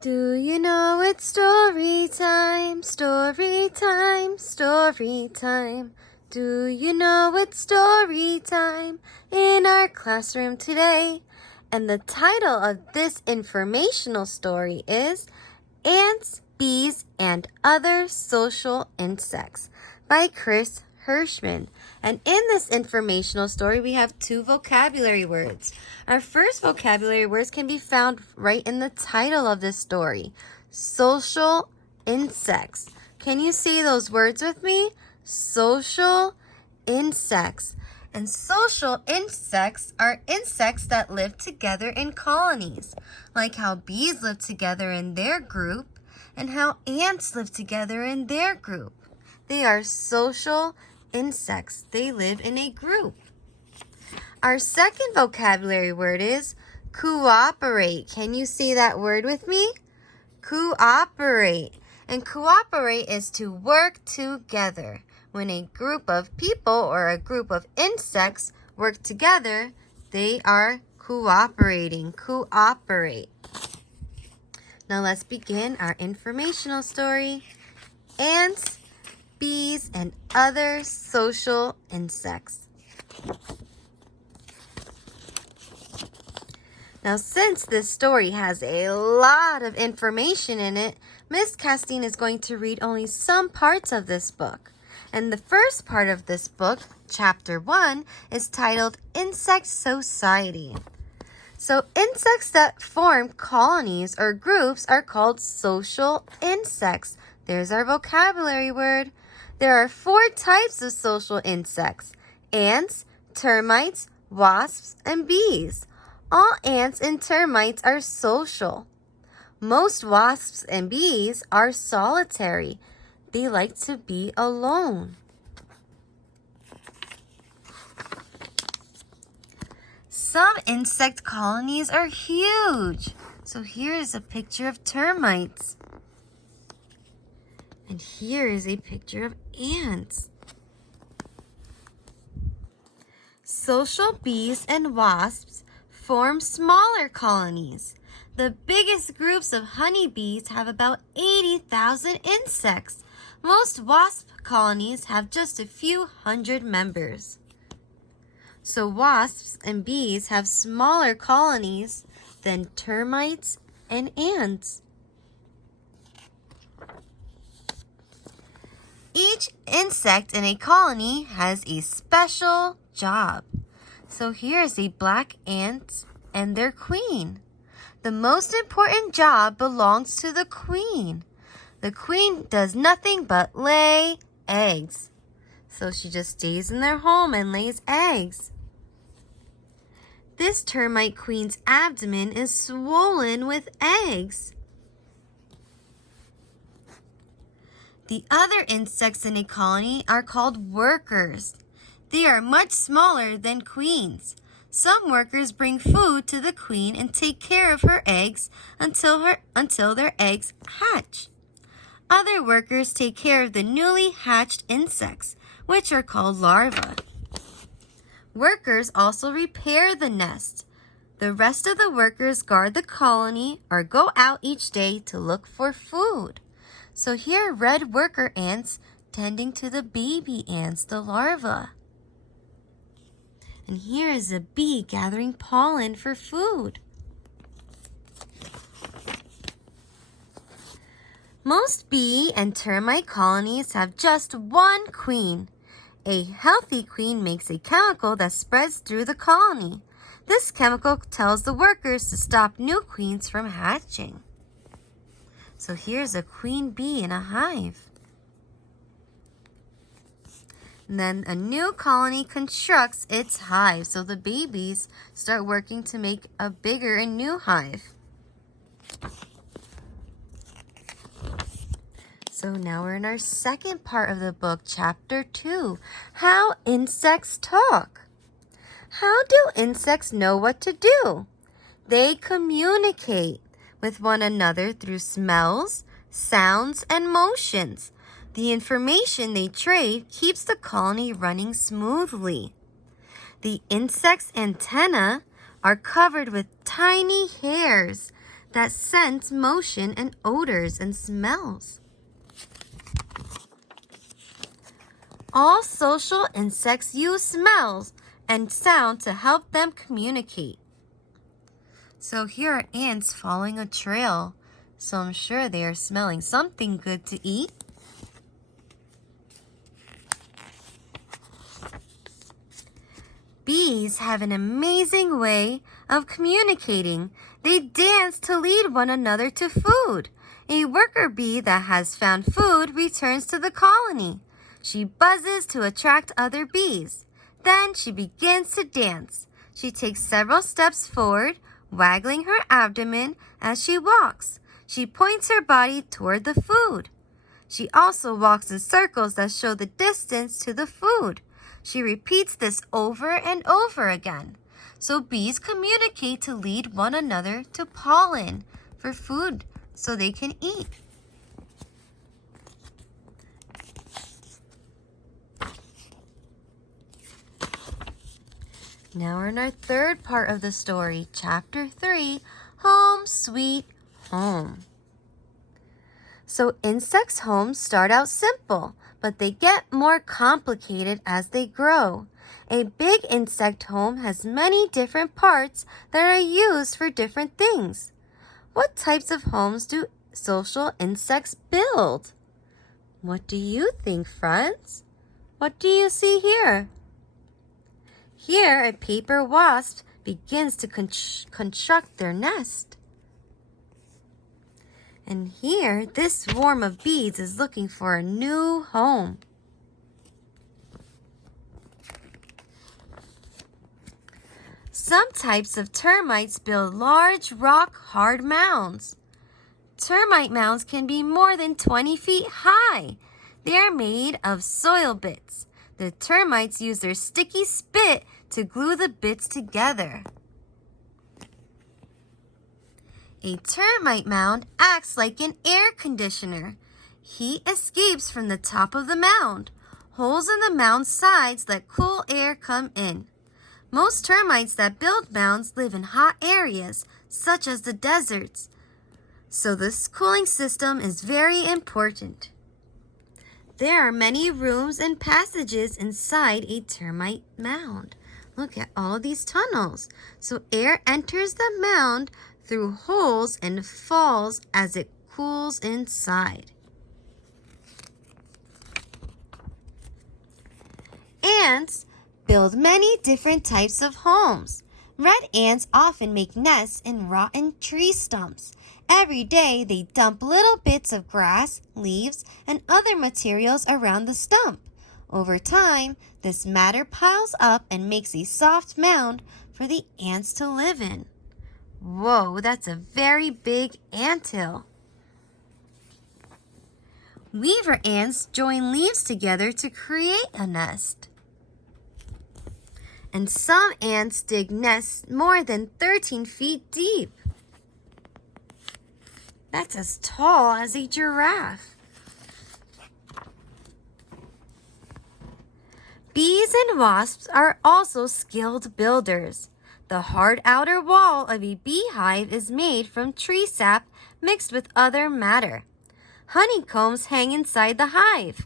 Do you know it's story time, story time, story time? Do you know it's story time in our classroom today? And the title of this informational story is Ants, Bees, and Other Social Insects by Chris Hirschman. And in this informational story, we have two vocabulary words. Our first vocabulary words can be found right in the title of this story, social insects. Can you say those words with me? Social insects. And social insects are insects that live together in colonies, like how bees live together in their group and how ants live together in their group. They are social insects. They live in a group. Our second vocabulary word is cooperate. Can you say that word with me? Cooperate. And cooperate is to work together. When a group of people or a group of insects work together, they are cooperating. Cooperate. Now let's begin our informational story. Ants, bees, and other social insects. Now, since this story has a lot of information in it, Miss Castine is going to read only some parts of this book. And the first part of this book, Chapter 1, is titled Insect Society. So insects that form colonies or groups are called social insects. There's our vocabulary word. There are 4 types of social insects: ants, termites, wasps, and bees. All ants and termites are social. Most wasps and bees are solitary. They like to be alone. Some insect colonies are huge. So here is a picture of termites. And here is a picture of ants. Social bees and wasps form smaller colonies. The biggest groups of honeybees have about 80,000 insects. Most wasp colonies have just a few hundred members. So wasps and bees have smaller colonies than termites and ants. Each insect in a colony has a special job. So here's a black ant and their queen. The most important job belongs to the queen. The queen does nothing but lay eggs. So she just stays in their home and lays eggs. This termite queen's abdomen is swollen with eggs. The other insects in a colony are called workers. They are much smaller than queens. Some workers bring food to the queen and take care of her eggs until their eggs hatch. Other workers take care of the newly hatched insects, which are called larvae. Workers also repair the nest. The rest of the workers guard the colony or go out each day to look for food. So here are red worker ants tending to the baby ants, the larvae. And here is a bee gathering pollen for food. Most bee and termite colonies have just one queen. A healthy queen makes a chemical that spreads through the colony. This chemical tells the workers to stop new queens from hatching. So here's a queen bee in a hive. And then a new colony constructs its hive. So the babies start working to make a bigger and new hive. So now we're in our second part of the book, Chapter 2, How Insects Talk. How do insects know what to do? They communicate with one another through smells, sounds, and motions. The information they trade keeps the colony running smoothly. The insect's antennae are covered with tiny hairs. that sense motion and odors and smells. All social insects use smells and sound to help them communicate. So here are ants following a trail. So I'm sure they are smelling something good to eat. Bees have an amazing way of communicating. They dance to lead one another to food. A worker bee that has found food returns to the colony. She buzzes to attract other bees. Then she begins to dance. She takes several steps forward, waggling her abdomen as she walks. She points her body toward the food. She also walks in circles that show the distance to the food. She repeats this over and over again. So bees communicate to lead one another to pollen for food so they can eat. Now we're in our third part of the story, Chapter 3, Home Sweet Home. So insects' homes start out simple, but they get more complicated as they grow. A big insect home has many different parts that are used for different things. What types of homes do social insects build? What do you think, friends? What do you see here? Here, a paper wasp begins to construct their nest. And here, this swarm of bees is looking for a new home. Some types of termites build large rock-hard mounds. Termite mounds can be more than 20 feet high. They are made of soil bits. The termites use their sticky spit to glue the bits together. A termite mound acts like an air conditioner. Heat escapes from the top of the mound. Holes in the mound sides let cool air come in. Most termites that build mounds live in hot areas, such as the deserts. So this cooling system is very important. There are many rooms and passages inside a termite mound. Look at all these tunnels. So air enters the mound through holes and falls as it cools inside. Ants build many different types of homes. Red ants often make nests in rotten tree stumps. Every day they dump little bits of grass, leaves, and other materials around the stump. Over time, this matter piles up and makes a soft mound for the ants to live in. Whoa, that's a very big anthill. Weaver ants join leaves together to create a nest. And some ants dig nests more than 13 feet deep. That's as tall as a giraffe. Bees and wasps are also skilled builders. The hard outer wall of a beehive is made from tree sap mixed with other matter. Honeycombs hang inside the hive.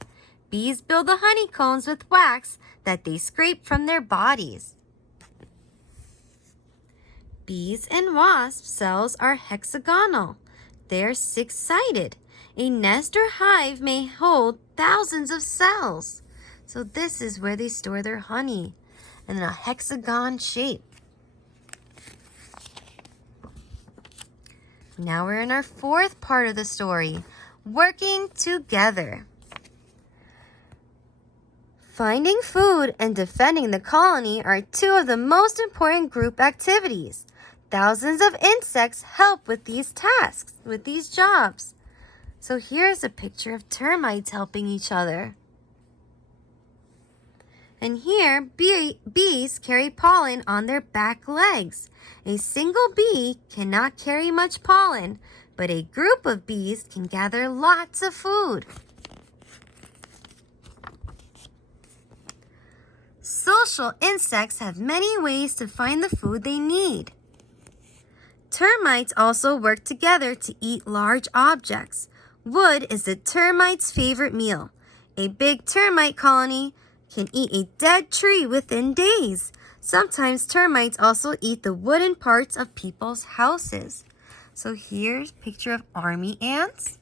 Bees build the honeycombs with wax that they scrape from their bodies. Bees and wasp cells are hexagonal. They're six-sided. A nest or hive may hold thousands of cells. So this is where they store their honey in a hexagon shape. Now we're in our fourth part of the story, working together. Finding food and defending the colony are two of the most important group activities. Thousands of insects help with these tasks, with these jobs. So here's a picture of termites helping each other. And here, bees carry pollen on their back legs. A single bee cannot carry much pollen, but a group of bees can gather lots of food. Social insects have many ways to find the food they need. Termites also work together to eat large objects. Wood is the termite's favorite meal. A big termite colony can eat a dead tree within days. Sometimes termites also eat the wooden parts of people's houses. So here's a picture of army ants.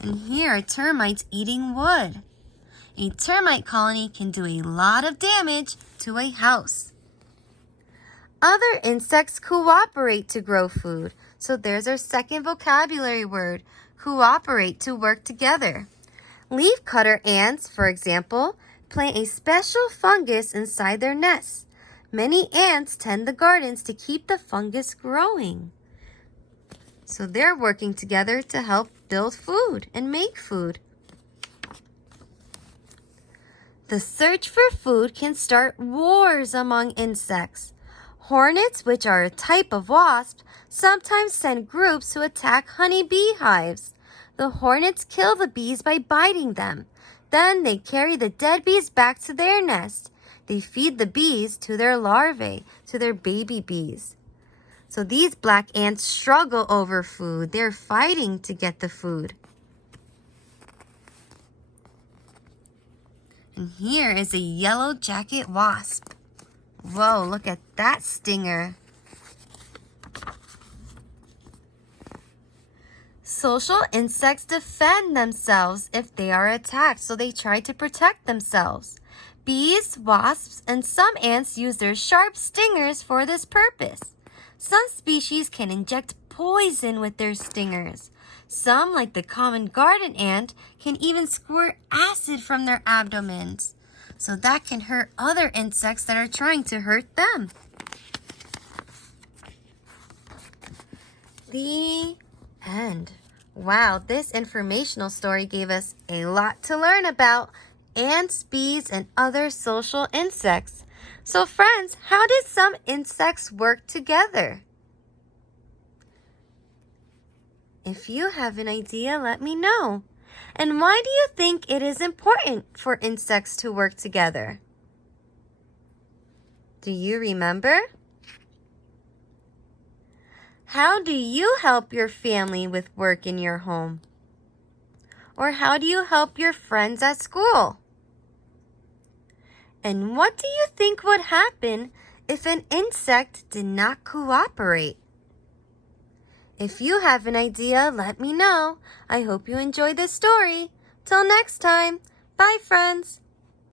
And here are termites eating wood. A termite colony can do a lot of damage to a house. Other insects cooperate to grow food. So there's our second vocabulary word, cooperate, to work together. Leafcutter ants, for example, plant a special fungus inside their nests. Many ants tend the gardens to keep the fungus growing. So they're working together to help build food and make food. The search for food can start wars among insects. Hornets, which are a type of wasp, sometimes send groups to attack honeybee hives. The hornets kill the bees by biting them. Then they carry the dead bees back to their nest. They feed the bees to their larvae, to their baby bees. So these black ants struggle over food. They're fighting to get the food. And here is a yellow jacket wasp. Whoa, look at that stinger. Social insects defend themselves if they are attacked, so they try to protect themselves. Bees, wasps, and some ants use their sharp stingers for this purpose. Some species can inject poison with their stingers. Some, like the common garden ant, can even squirt acid from their abdomens. So that can hurt other insects that are trying to hurt them. The end. Wow, this informational story gave us a lot to learn about ants, bees, and other social insects. So friends, how did some insects work together? If you have an idea, let me know. And why do you think it is important for insects to work together? Do you remember? How do you help your family with work in your home? Or how do you help your friends at school? And what do you think would happen if an insect did not cooperate? If you have an idea, let me know. I hope you enjoyed this story. Till next time, bye friends.